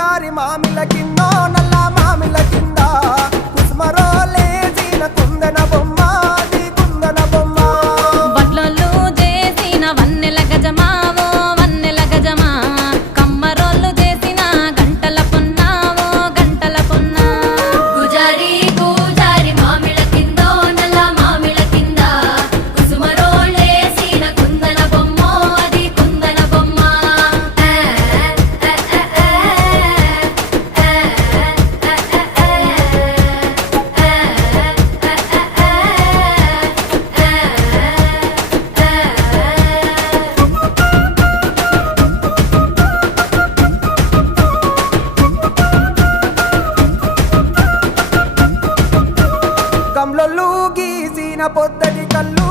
పూజారి మామిల కిందో నల్ల మామిల కింద కుసుమరోలేసిన కుందన బొమ్మ అది కుందన బొమ్మ వడ్లోళ్ళు చేసిన వన్నెల గజమావో వన్నెల గజమా కమ్మరోళ్ళు చేసిన గంటల పొన్నావో గంటల పొన్నా పూజారి పూజారి మామిళ్ళ కిందో నల్ల మామిళ్ళ కింద కుసుమరోళ్ళేసిన కుందన బొమ్మ అది కుందన బొమ్మ కమ్లొల్లు గీసిన పొద్దటి కళ్ళు